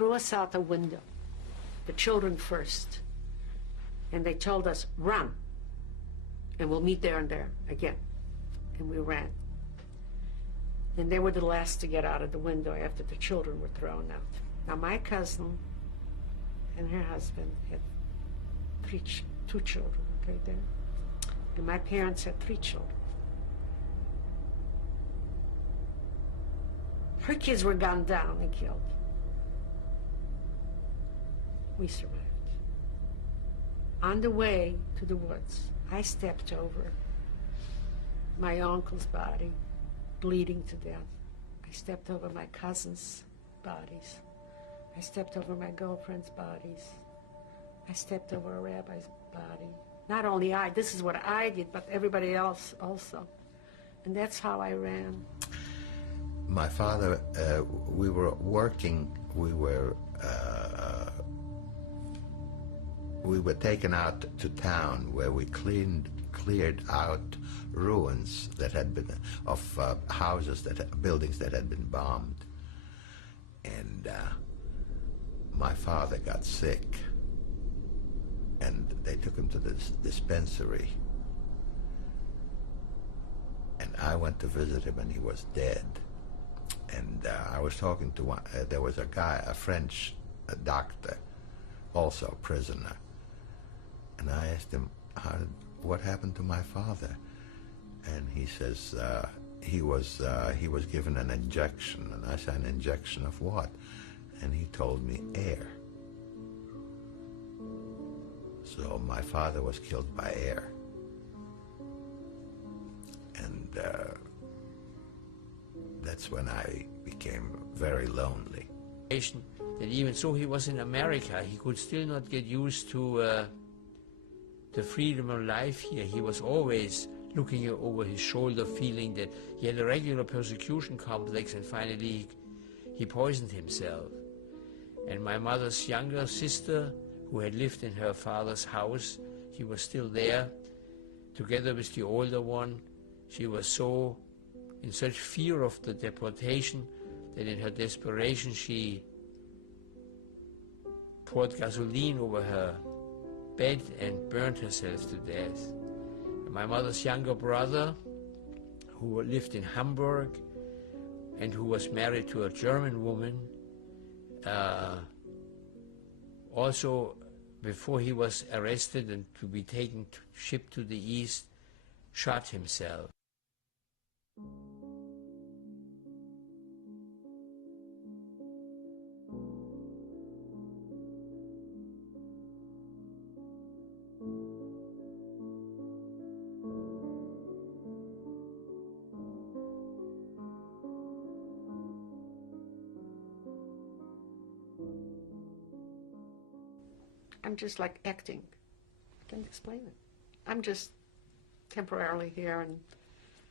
threw us out the window, the children first. And they told us, run, and we'll meet there and there again. And we ran. And they were the last to get out of the window after the children were thrown out. Now my cousin and her husband had two children, okay, there. And my parents had 3 children. Her kids were gunned down and killed. We survived. On the way to the woods, I stepped over my uncle's body, bleeding to death. I stepped over my cousin's bodies. I stepped over my girlfriend's bodies. I stepped over a rabbi's body. Not only I, this is what I did, but everybody else also. And that's how I ran. My father, we were working, we were taken out to town where we cleared out ruins that had been, of buildings that had been bombed. And my father got sick, and they took him to this dispensary. And I went to visit him, and he was dead. And I was talking to one, there was a guy, a French doctor, also a prisoner. And I asked him, what happened to my father? And he says, he was given an injection. And I said, an injection of what? And he told me, air. So my father was killed by air. And that's when I became very lonely. That even though he was in America, he could still not get used to the freedom of life here. He was always looking over his shoulder, feeling that he had a regular persecution complex, and finally he poisoned himself. And my mother's younger sister, who had lived in her father's house, she was still there, together with the older one. She was in such fear of the deportation that in her desperation she poured gasoline over her bed and burned herself to death. And my mother's younger brother, who lived in Hamburg and who was married to a German woman, also before he was arrested and to be shipped to the east, shot himself. I'm just like acting. I can't explain it. I'm just temporarily here, and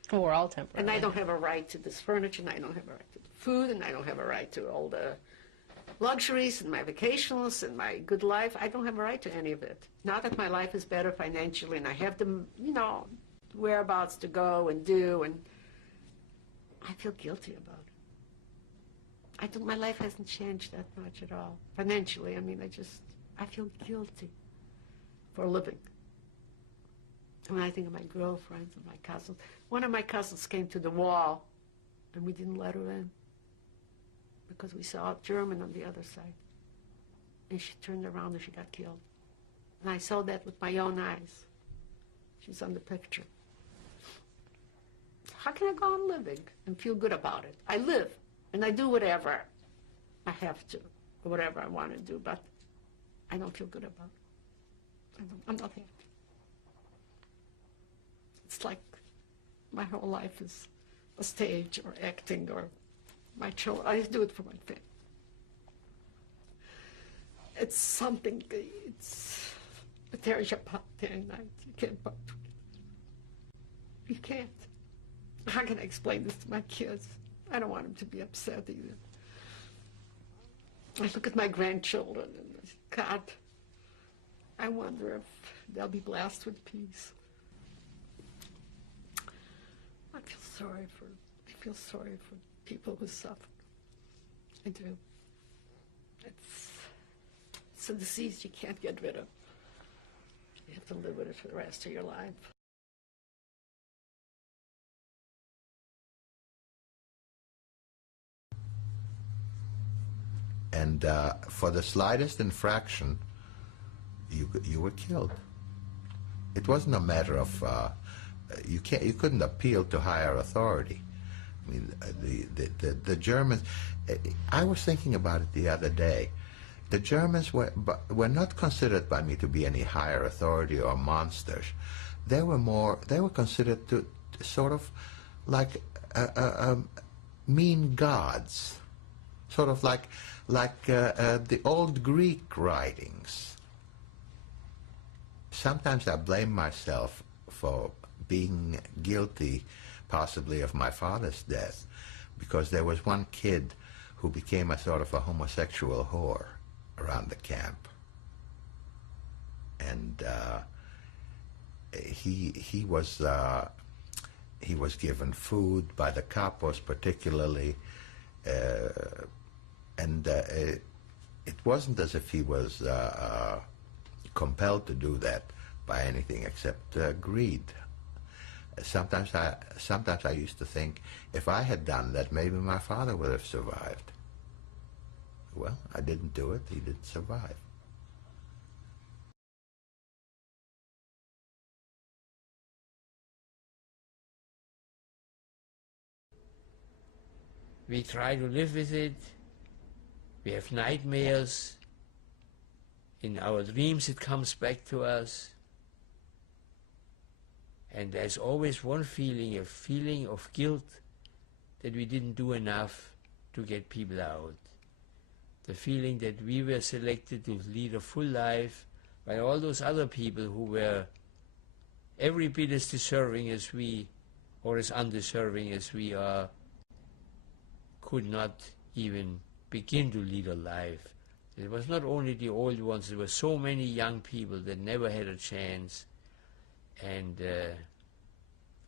well, we're all temporary. And I don't have a right to this furniture, and I don't have a right to the food, and I don't have a right to all the luxuries and my vacations and my good life. I don't have a right to any of it. Now that my life is better financially and I have the, whereabouts to go and do, and I feel guilty about it. My life hasn't changed that much at all. Financially, I feel guilty for living. And when I think of my girlfriends and my cousins, one of my cousins came to the wall and we didn't let her in because we saw a German on the other side. And she turned around and she got killed. And I saw that with my own eyes. She's on the picture. How can I go on living and feel good about it? I live and I do whatever I have to, or whatever I want to do, but I don't feel good about it. I'm not happy. It's like my whole life is a stage or acting or my children. I do it for my family. It's something, it tears you apart day and night. You can't put it. You can't. How can I explain this to my kids? I don't want them to be upset either. I look at my grandchildren and God, I wonder if they'll be blessed with peace. I feel sorry for people who suffer. I do. It's It's a disease you can't get rid of. You have to live with it for the rest of your life. And for the slightest infraction, you were killed. It wasn't a matter of you couldn't appeal to higher authority. I mean, the Germans. I was thinking about it the other day. The Germans were not considered by me to be any higher authority or monsters. They were considered to sort of like mean gods, sort of like the old Greek writings. Sometimes I blame myself for being guilty, possibly, of my father's death, because there was one kid who became a sort of a homosexual whore around the camp, and he was given food by the capos particularly, and it wasn't as if he was compelled to do that by anything except greed. Sometimes I used to think, if I had done that, maybe my father would have survived. Well, I didn't do it. He didn't survive. We try to live with it. We have nightmares. In our dreams it comes back to us. And there's always one feeling, a feeling of guilt that we didn't do enough to get people out. The feeling that we were selected to lead a full life, while all those other people who were every bit as deserving as we, or as undeserving as we are, could not even begin to lead a life. It was not only the old ones, there were so many young people that never had a chance. And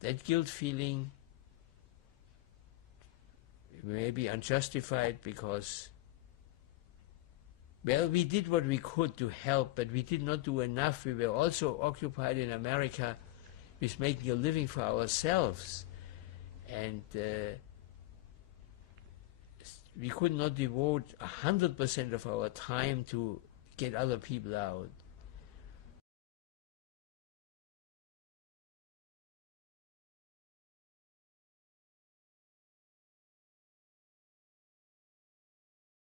that guilt feeling may be unjustified because, well, we did what we could to help, but we did not do enough. We were also occupied in America with making a living for ourselves. And we could not devote 100% of our time to get other people out.